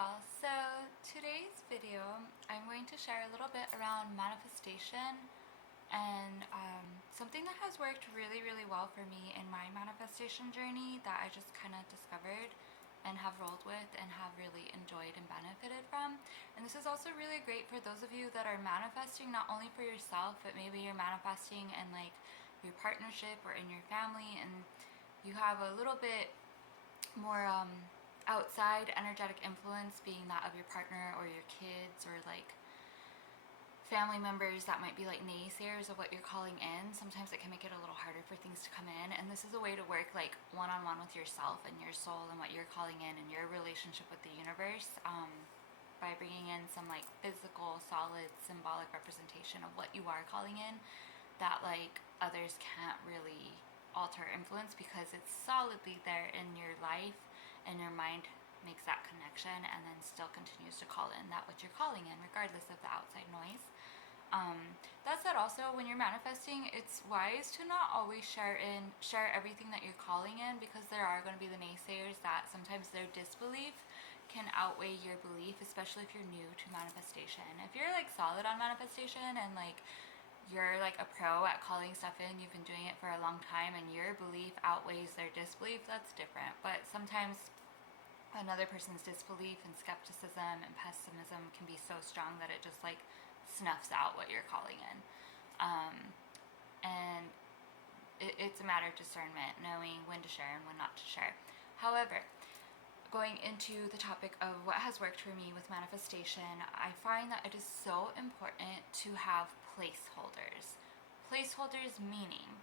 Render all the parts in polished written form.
y'all, so today's video I'm going to share a little bit around manifestation and something that has worked really well for me in my manifestation journey that I just kind of discovered and have rolled with and have really enjoyed and benefited from. And this is also really great for those of you that are manifesting not only for yourself, but maybe you're manifesting in like your partnership or in your family, and you have a little bit more outside energetic influence, being that of your partner or your kids or like family members that might be like naysayers of what you're calling in. Sometimes it can make it a little harder for things to come in, and this is a way to work like one-on-one with yourself and your soul and what you're calling in and your relationship with the universe, by bringing in some like physical, solid, symbolic representation of what you are calling in that like others can't really alter or influence, because it's solidly there in your life and your mind makes that connection and then still continues to call in that what you're calling in regardless of the outside noise. That said, also when you're manifesting, it's wise to not always share everything that you're calling in, because there are going to be the naysayers that sometimes their disbelief can outweigh your belief, especially if you're new to manifestation. If you're like solid on manifestation and like you're like a pro at calling stuff in, you've been doing it for a long time and your belief outweighs their disbelief, that's different. But sometimes another person's disbelief and skepticism and pessimism can be so strong that it just like snuffs out what you're calling in. And it's a matter of discernment, knowing when to share and when not to share. However, going into the topic of what has worked for me with manifestation, I find that it is so important to have placeholders. Placeholders meaning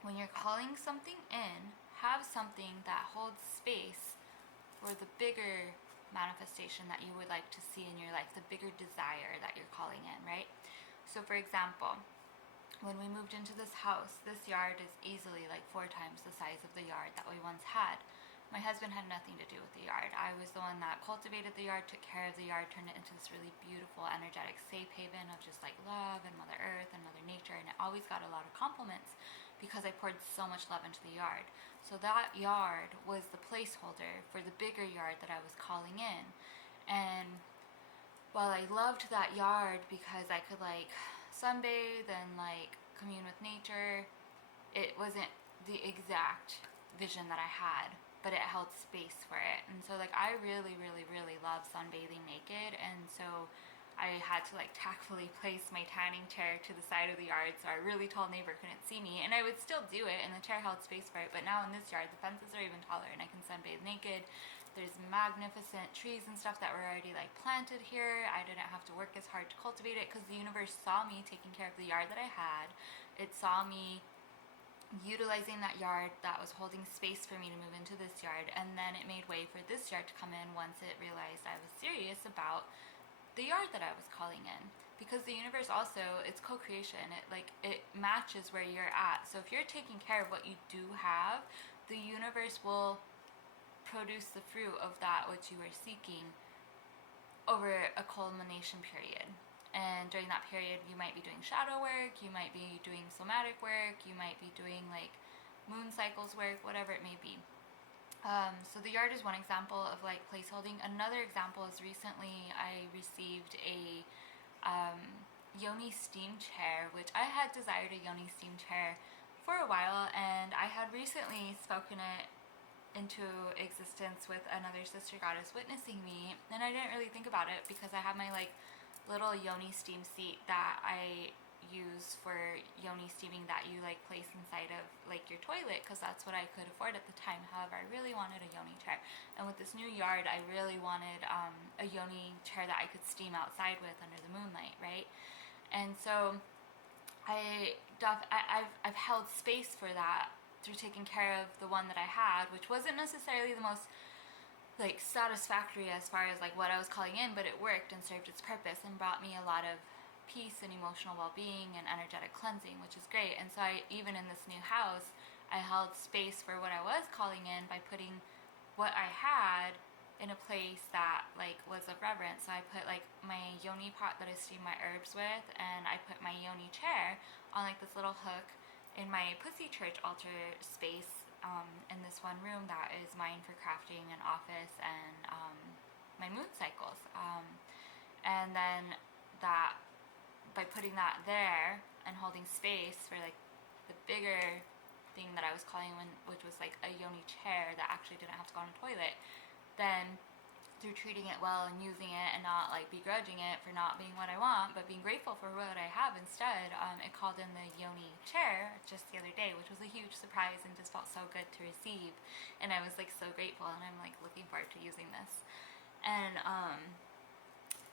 when you're calling something in, have something that holds space for the bigger manifestation that you would like to see in your life, the bigger desire that you're calling in, right? So for example, when we moved into this house, this yard is easily like 4 times the size of the yard that we once had. My husband had nothing to do with the yard. I was the one that cultivated the yard, took care of the yard, turned it into this really beautiful, energetic safe haven of just like love and Mother Earth and Mother Nature, and it always got a lot of compliments because I poured so much love into the yard. So that yard was the placeholder for the bigger yard that I was calling in. And while I loved that yard because I could like sunbathe and like commune with nature, it wasn't the exact vision that I had, but it held space for it. And so like I really love sunbathing naked, and so I had to like tactfully place my tanning chair to the side of the yard so a really tall neighbor couldn't see me, and I would still do it and the chair held space for it. But now in this yard the fences are even taller and I can sunbathe naked. There's magnificent trees and stuff that were already like planted here. I didn't have to work as hard to cultivate it because the universe saw me taking care of the yard that I had. It saw me utilizing that yard that was holding space for me to move into this yard, and then it made way for this yard to come in once it realized I was serious about the yard that I was calling in. Because the universe also, it's co-creation, it matches where you're at. So if you're taking care of what you do have, the universe will produce the fruit of that which you are seeking over a culmination period. And during that period, you might be doing shadow work, you might be doing somatic work, you might be doing like moon cycles work, whatever it may be. So the yard is one example of like placeholding. Another example is recently I received a yoni steam chair, which I had desired a yoni steam chair for a while, and I had recently spoken it into existence with another sister goddess witnessing me, and I didn't really think about it because I have my like little yoni steam seat that I use for yoni steaming that you like place inside of like your toilet, because that's what I could afford at the time. However, I really wanted a yoni chair, and with this new yard I really wanted a yoni chair that I could steam outside with under the moonlight, right? And so I've held space for that through taking care of the one that I had, which wasn't necessarily the most like satisfactory as far as like what I was calling in, but it worked and served its purpose and brought me a lot of peace and emotional well-being and energetic cleansing, which is great. And so even in this new house, I held space for what I was calling in by putting what I had in a place that like was of reverence. So I put like my yoni pot that I steam my herbs with, and I put my yoni chair on like this little hook in my Pussy Church altar space in this one room that is mine for crafting and office and my moon cycles. And then that, by putting that there and holding space for like the bigger thing that I was calling, which was like a yoni chair that actually didn't have to go on a toilet, then through treating it well and using it and not like begrudging it for not being what I want, but being grateful for what I have instead, it called in the yoni chair just the other day, which was a huge surprise and just felt so good to receive. And I was like so grateful, and I'm like looking forward to using this. And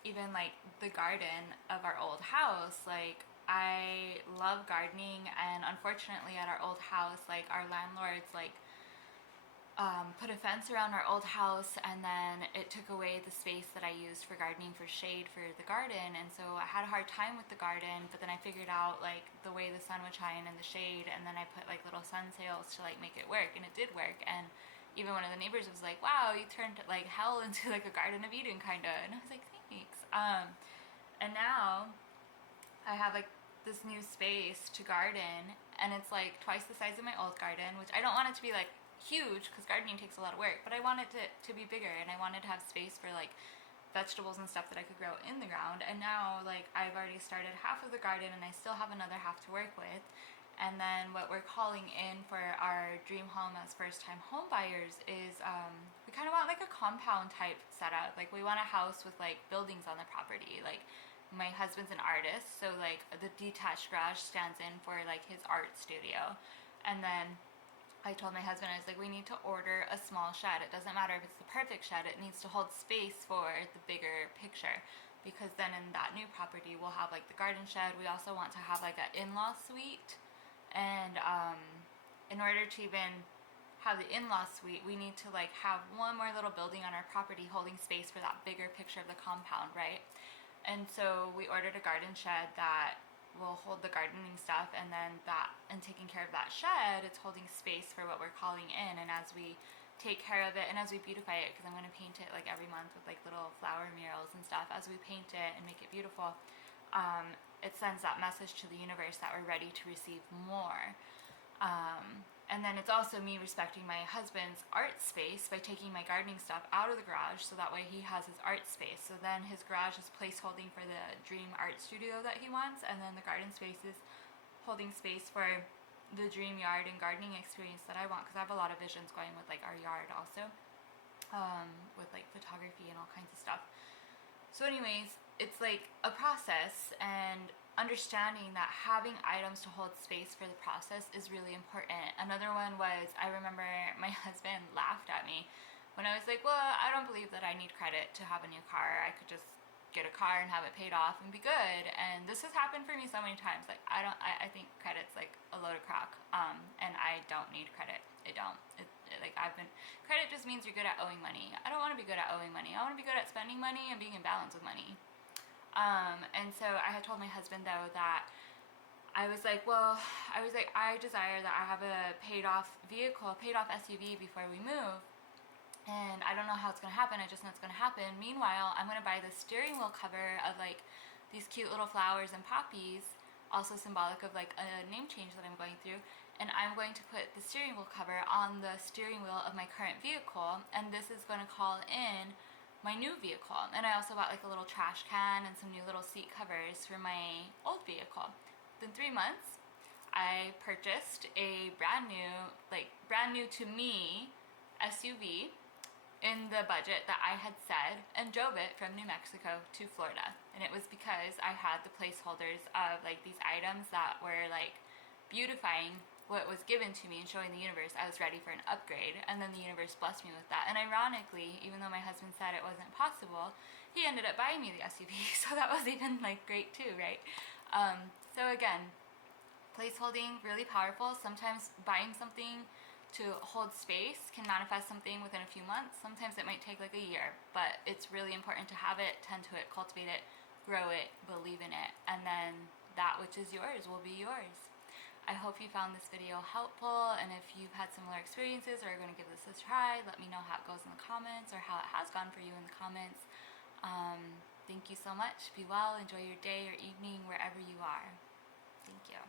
even like the garden of our old house, like I love gardening, and unfortunately at our old house, like our landlords like put a fence around our old house, and then it took away the space that I used for gardening, for shade for the garden. And so I had a hard time with the garden, but then I figured out like the way the sun would shine and the shade, and then I put like little sun sails to like make it work, and it did work. And even one of the neighbors was like, wow, you turned like hell into like a Garden of Eden kind of. And I was like, thanks. And now I have like this new space to garden, and it's like twice the size of my old garden, which I don't want it to be like huge because gardening takes a lot of work, but I wanted to be bigger, and I wanted to have space for like vegetables and stuff that I could grow in the ground. And now like I've already started half of the garden, and I still have another half to work with. And then what we're calling in for our dream home as first-time home buyers is we kind of want like a compound type setup. Like we want a house with like buildings on the property. Like my husband's an artist, so like the detached garage stands in for like his art studio. And then I told my husband, I was like, we need to order a small shed. It doesn't matter if it's the perfect shed, it needs to hold space for the bigger picture, because then in that new property we'll have like the garden shed. We also want to have like an in-law suite, and in order to even have the in-law suite, we need to like have one more little building on our property holding space for that bigger picture of the compound, right? And so we ordered a garden shed that will hold the gardening stuff, and then that, and taking care of that shed, it's holding space for what we're calling in. And as we take care of it and as we beautify it, because I'm going to paint it like every month with like little flower murals and stuff, as we paint it and make it beautiful, it sends that message to the universe that we're ready to receive more. And then it's also me respecting my husband's art space by taking my gardening stuff out of the garage, so that way he has his art space. So then his garage is placeholding for the dream art studio that he wants, and then the garden space is holding space for the dream yard and gardening experience that I want, because I have a lot of visions going with like our yard also, with like photography and all kinds of stuff. So anyways, it's like a process, and understanding that having items to hold space for the process is really important. Another one was, I remember my husband laughed at me when I was like, well, I don't believe that I need credit to have a new car. I could just get a car and have it paid off and be good. And this has happened for me so many times. Like I think credit's like a load of crock, and I don't need credit. Credit just means you're good at owing money. I don't want to be good at owing money. I want to be good at spending money and being in balance with money. And so I had told my husband though that I desire that I have a paid off SUV before we move. And I don't know how it's going to happen. I just know it's going to happen. Meanwhile, I'm going to buy the steering wheel cover of like these cute little flowers and poppies, also symbolic of like a name change that I'm going through. And I'm going to put the steering wheel cover on the steering wheel of my current vehicle. And this is going to call in my new vehicle. And I also bought like a little trash can and some new little seat covers for my old vehicle. Within 3 months, I purchased a brand new to me SUV in the budget that I had said, and drove it from New Mexico to Florida. And it was because I had the placeholders of like these items that were like beautifying what was given to me and showing the universe I was ready for an upgrade. And then the universe blessed me with that. And ironically, even though my husband said it wasn't possible, he ended up buying me the SUV. So that was even like great too, right? So again, placeholding, really powerful. Sometimes buying something to hold space can manifest something within a few months. Sometimes it might take like a year, but it's really important to have it, tend to it, cultivate it, grow it, believe in it, and then that which is yours will be yours. I hope you found this video helpful, and if you've had similar experiences or are going to give this a try, let me know how it goes in the comments, or how it has gone for you in the comments. Thank you so much. Be well. Enjoy your day or evening wherever you are. Thank you.